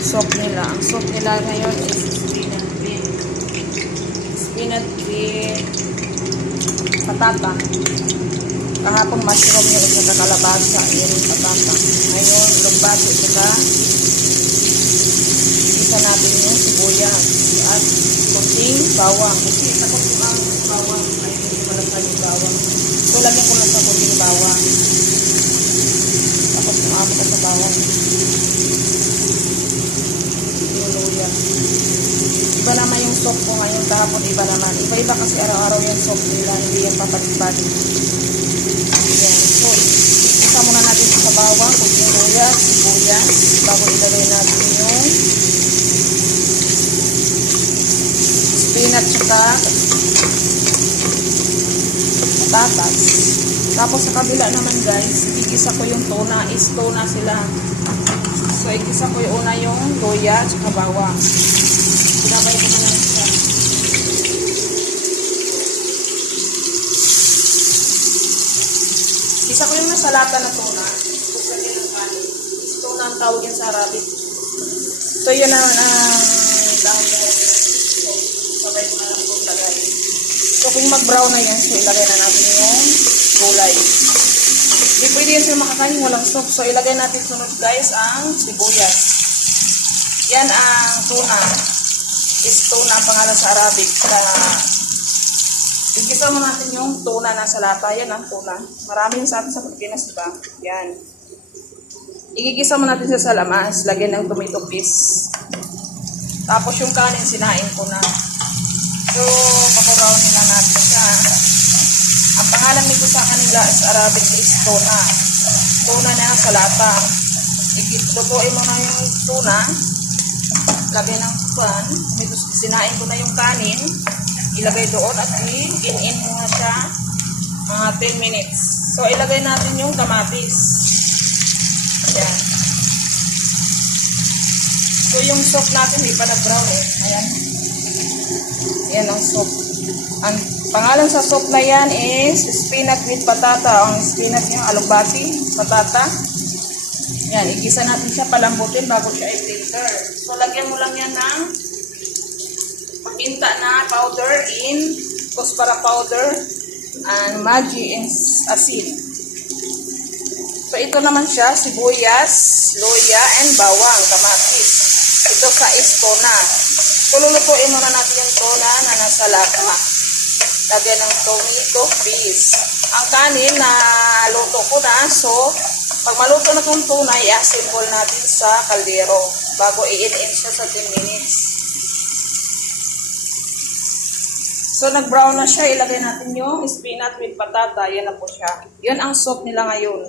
soup nila. Ang soup nila ngayon is spinach with patata. Kahapon mushroom yung isa kalabasa, yun patata. Ngayon, lumbati saka isa natin yung sibuyas at kunting bawang. Kasi takot ko ang bawang. Ay, hindi malagay yung bawang. So, lagyan ko lang sa kunting bawang. Takot ko ako sa bawang. Yung luya. Iba naman yung soup ko ngayon. Kahapon iba naman. Iba-iba kasi araw-araw yung soup nila. Hindi yung papalit-palit. Ayan. So, isa muna natin sa bawang, kunting luya, sibuyas, bago ilagay natin yung spinach saka patatas. Tapos sa kabila naman guys, igisa ko yung tuna. Is-tuna sila. So, igisa ko yung una yung luya saka bawang. Sinabay ko na lang siya. Isa ko yung nasa lata na tuna. Gusto nyo ng kanin. Tuna ang tawag yan sa Arabic. So, yun ang dahil so, sabay ko na lang itong lagay. So, kung mag-brown na yan, so ilagay na natin yung gulay. Hindi pwede yan sila makakain, walang soup. So, ilagay natin sunod guys ang sibuyas. Yan ang tuna. Is tuna ang pangalan sa Arabic. Igisa mo natin yung tuna nasa lata. Yan ang tuna. Marami yung sa atin sa Pilipinas, diba? Yan. Igigisa mo natin sa lamas. Lagyan ng tomato paste. Tapos yung kanin, sinain ko na. So, pakurawin na natin siya. Ang pangalan nito sa kanila is Arabic is tuna. Tuna na sa lata. Lutuin mo na yung tuna. Lagyan ng pan. Sinain ko na yung kanin. Ilagay doon at i-in mo na siya mga 10 minutes. So, ilagay natin yung kamatis. Ayan. So, yung soup natin, hindi pa nag-brown eh. Ayan. Ayan ang soup. Ang pangalan sa soup na yan is spinach with patata. Ang spinach yung alugbati, patata. Ayan, igisa natin siya, palambutin bago siya i-filter. So, lagyan mo lang yan ng paminta na powder in kuspara powder and Maggi and asin. So, ito naman siya, sibuyas, luya, and bawang, kamatis. Ito sa tuna. So, lulutuin muna natin yung tuna na nasa lata. Lagyan ng tomato paste. Ang kanin na luto ko na. So, pag maluto na itong tuna, i-assemble natin sa kaldero bago i-in siya sa 10 minutes. So, nag-brown na siya. Ilagay natin yung spinach with patata. Yan na po siya. Yan ang soup nila ngayon.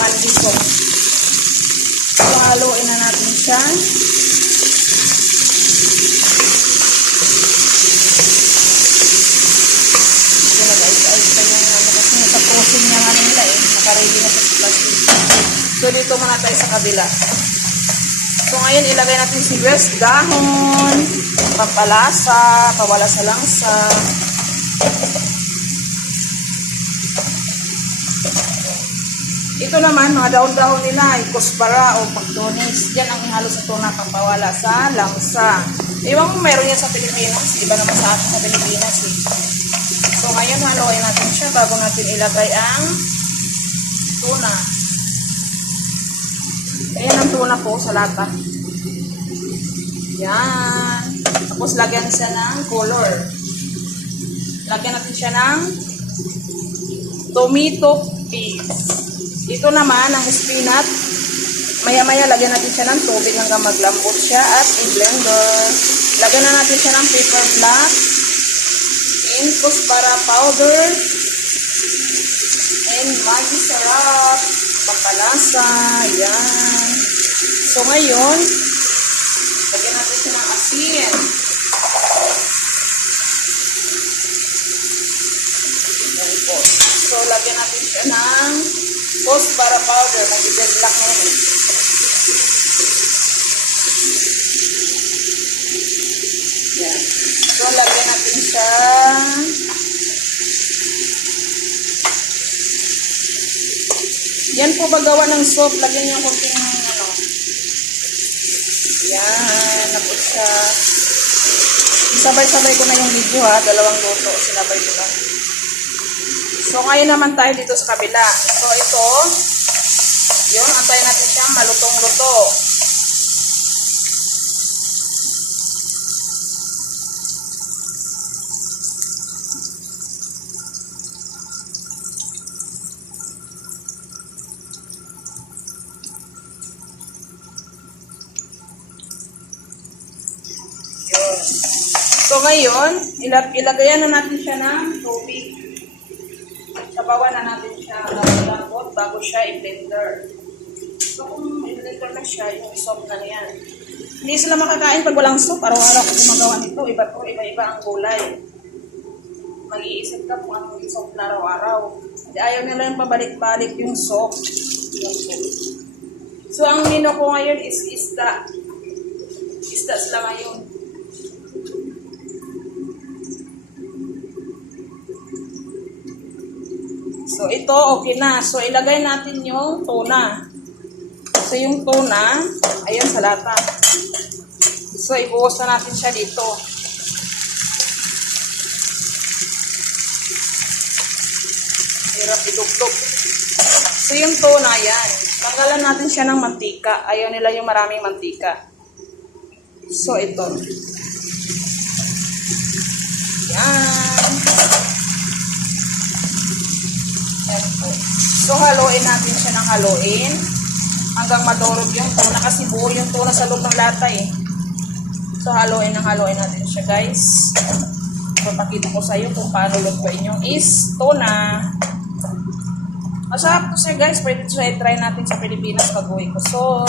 Mandi soup. So, haluin na natin siya. So, nag-ice-ice pa yung kasi nasa-processing niya nga nila eh. Nakaready na sa plastic. So, dito muna tayo sa kabila. So, ngayon, ilagay natin si West dahon, pampalasa, pawala sa langsa. Ito naman, mga dahon-dahon nila, ay kuspara o pagdonis. Yan ang ihalo sa tuna, pampawala sa langsa. Iwan mo, meron yan sa Pilipinas. Iba naman sa atin sa Pilipinas eh. So, ngayon, haluin natin siya bago natin ilagay ang tuna. Ayan ang tuna po sa lata. Yan. Tapos lagyan siya ng color. Lagyan natin siya ng tomato paste. Ito naman ang spinach. Maya-maya lagyan natin siya ng tubig hanggang maglambot siya at i-blender. Lagyan na natin siya ng pepper black, and kuspara powder, and Maggi sarap, pampalasa. Yan. So ngayon, lagyan natin siya ng asin. Yan po. So lagyan natin siya ng kuspara powder. Mag-red black na yun. Yan. So lagyan natin siya. Yan po ba gawa ng soup? Lagyan niyo konting Sa sabay-sabay ko na yung video ha, dalawang luto, sinabay ko lang. So ngayon naman tayo dito sa kabila. So ito, yun, antayin natin siya malutong-luto. Yun. So ngayon, ilagayan na natin siya ng tubig. Sabawan na natin siya ng lambot bago siya i-blender. So kung i-blender na siya, yung soup na niyan. Hindi sila makakain pag walang soup. Araw-araw kung gumagawa nito, iba-iba ang gulay. Mag-iisip ka kung anong soup na araw-araw. Hindi ayaw nila yung pabalik-balik yung soup. So ang menu ko ngayon is isda. Isda sila ngayon. So, ito, okay na. So, ilagay natin yung tuna. So, yung tuna, ayan sa lata. So, ibuhos na natin siya dito. Hirap idugtog. So, yung tuna, ayan. Tanggalan natin siya ng mantika. Ayaw nila yung maraming mantika. So, ito. Yan. So, haluin natin siya ng haluin hanggang madurog yung tuna kasi buo yung tuna sa loob ng lata eh. So, haluin natin siya guys. So, pakita ko sa iyo kung paano lutuin yung tuna. Masarap to siya guys. Pwede try natin sa Pilipinas pag uwi ko. So,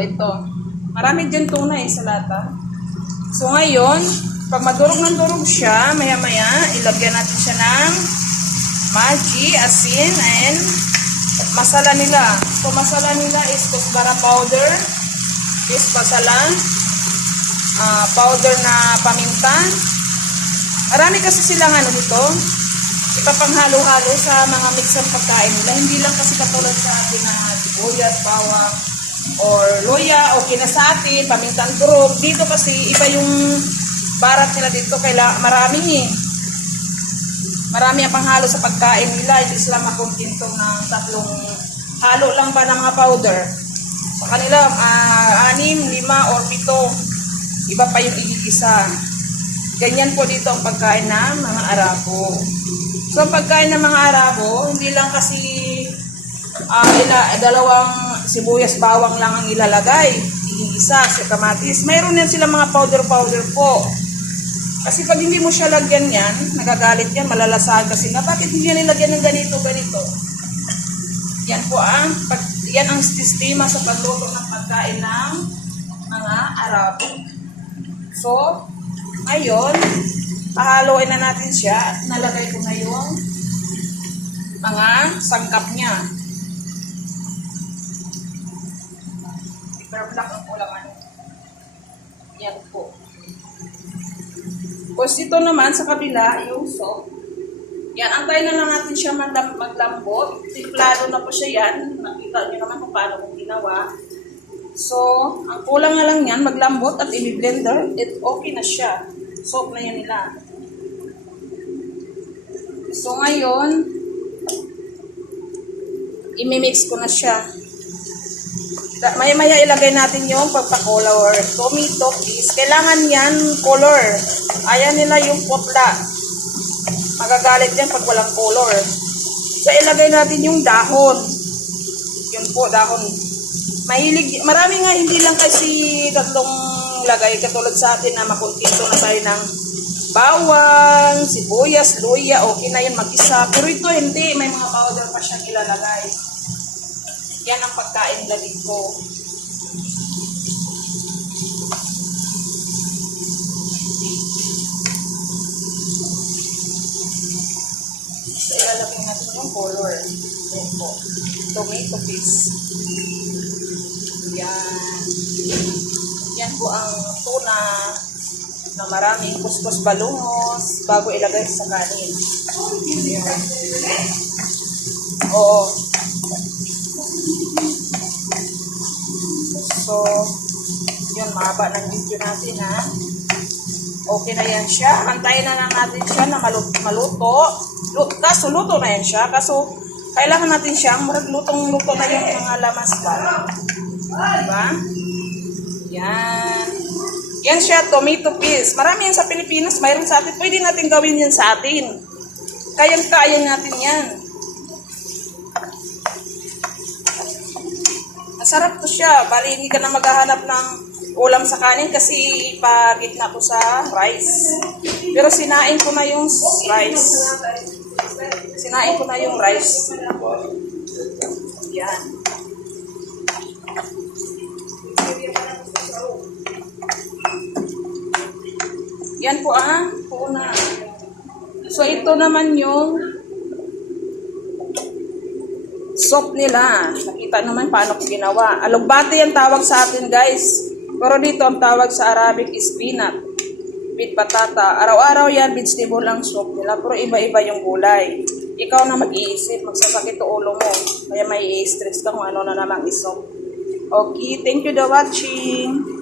ito. Marami dyan tuna eh sa lata. So, ngayon, pag madurog ng durog siya, maya-maya, ilagyan natin siya ng Maggi, asin, and masala nila. So, masala nila is kusbara powder, is masala, powder na paminta. Marami kasi silang dito, ipapanghalo-halo sa mga mixed pagkain nila. Hindi lang kasi katulad sa atin na sibuyas, bawang, or loya, o kinasati, pamintang durog. Dito kasi iba yung barat nila dito, marami ang panghalo sa pagkain nila. Hindi sila makontento ng tatlong halo lang ba ng mga powder. Sa kanila, 6, 5, or 7. Iba pa yung igigisa. Ganyan po dito ang pagkain ng mga Arabo. So, ang pagkain ng mga Arabo, hindi lang kasi dalawang sibuyas, bawang lang ang ilalagay. Igigisa sa kamatis. Mayroon yan sila mga powder po. Kasi pag hindi mo siya lagyan yan, nagagalit yan, malalasahan kasi nga, bakit hindi yan nilagyan ng ganito? Yan po yan ang sistema sa pagluto ng pagkain ng mga Arabo. So, ngayon, pahaluin na natin siya at nalagay ko na yung mga sangkap niya. Iper-black ang ulam. Yan po. Tapos dito naman sa kabila, yung soup. Yan, antayin na lang natin siya maglambot. Timplado na po siya yan. Nakita nyo naman kung paano kong ginawa. So, ang kulang na lang yan, maglambot at i-blender. Okay na siya. Soup na yan nila. So, ngayon, imimix ko na siya. Maya-maya ilagay natin yung pagpa-color. Tomato, please. Kailangan yan color. Ayaw nila yung putla. Magagalit yan pag walang color. So, ilagay natin yung dahon. Yun po, dahon. Marami nga hindi lang kasi tatlong lagay. Katulad sa atin na makontento na tayo ng bawang, sibuyas, luya. Okay na yun mag-isa. Pero ito hindi. May mga powder pa siyang ilalagay. Yan ang pagkain lagi ko. So, ilalagay natin yung color. Yan po. Tomato paste. Yan. Yan po ang tuna na maraming kuskus balungos bago ilagay sa kanin. Yan. Oo. So, Yun, mahaba ng video natin ha. Okay na yan siya. Antayin na lang natin siya na maluto. Kaso luto na yan siya. Kaso kailangan natin siyang lutong-luto na yung mga lamas ba. Diba? Yan. Yan siya, tomato paste. Marami yan sa Pilipinas. Mayroon sa atin. Pwede natin gawin yan sa atin. Kayang-kaya natin yan. Masarap to siya. Bali, hindi ka na maghahanap ng ulam sa kanin kasi ipagitna ko sa rice. Pero sinain ko na yung rice. Sinain ko na yung rice. Yan. Yan po una. So ito naman yung soup nila. Nakita naman paano ko ginawa. Alugbati ang tawag sa atin guys. Pero dito ang tawag sa Arabic is peanut with patata. Araw-araw yan, vegetable lang soup nila. Pero iba-iba yung gulay. Ikaw na mag-iisip, magsasakit ang ulo mo. Kaya may i-stress ka kung ano na namang isop. Okay, thank you for watching.